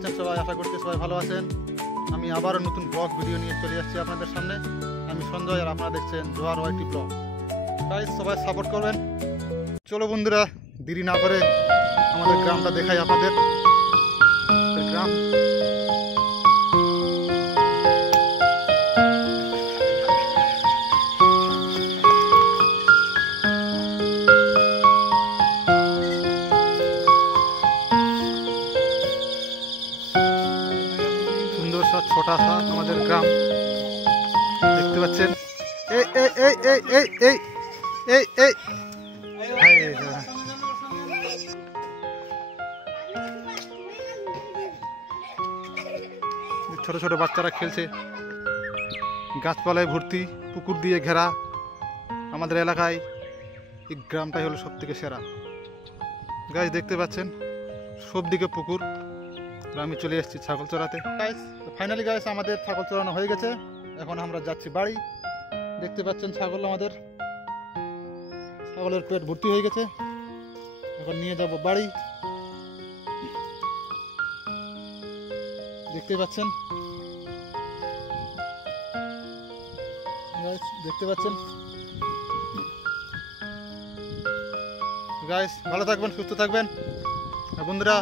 আছেন সবাই? আশা করছি সবাই ভালো আছেন। আমি আবারও নতুন ব্লগ ভিডিও নিয়ে চলে যাচ্ছি আপনাদের সামনে। আমি সঞ্জয়, আর আপনারা দেখছেন জোয়ার ওয়াইটি ব্লগ। তাই সবাই সাপোর্ট করবেন। চলো বন্ধুরা, দেরি না করে আমাদের গ্রামটা দেখাই আপনাদের। গ্রাম সুন্দর সা ছোটা সা আমাদের গ্রাম দেখতে পাচ্ছেন। এই এই এই এই এই এই এই এই ছোট ছোট বাচ্চারা খেলছে, গাছপালায় ভর্তি, পুকুর দিয়ে ঘেরা। আমাদের এলাকায় এই গ্রামটাই হলো সব থেকে সেরা। গাছ দেখতে পাচ্ছেন, সব দিকে পুকুর। আমি চলে এসেছি ছাগল চড়াতে। ফাইনালি গাইস আমাদের ছাগল চড়ানো হয়ে গেছে। এখন আমরা যাচ্ছি বাড়ি। দেখতে পাচ্ছেন ছাগল, আমাদের ছাগলের পেট ভর্তি হয়ে গেছে। এখন নিয়ে যাব বাড়ি। দেখতে পাচ্ছেন গাইস, দেখতে পাচ্ছেন গাইস। ভালো থাকবেন, সুস্থ থাকবেন। আর বন্ধুরা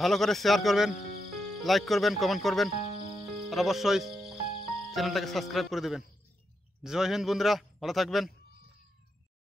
ভালো করে শেয়ার করবেন, লাইক করবেন, কমেন্ট করবেন, আর অবশ্যই চ্যানেলটাকে সাবস্ক্রাইব করে দেবেন। জয় হিন্দ বন্ধুরা, ভালো থাকবেন।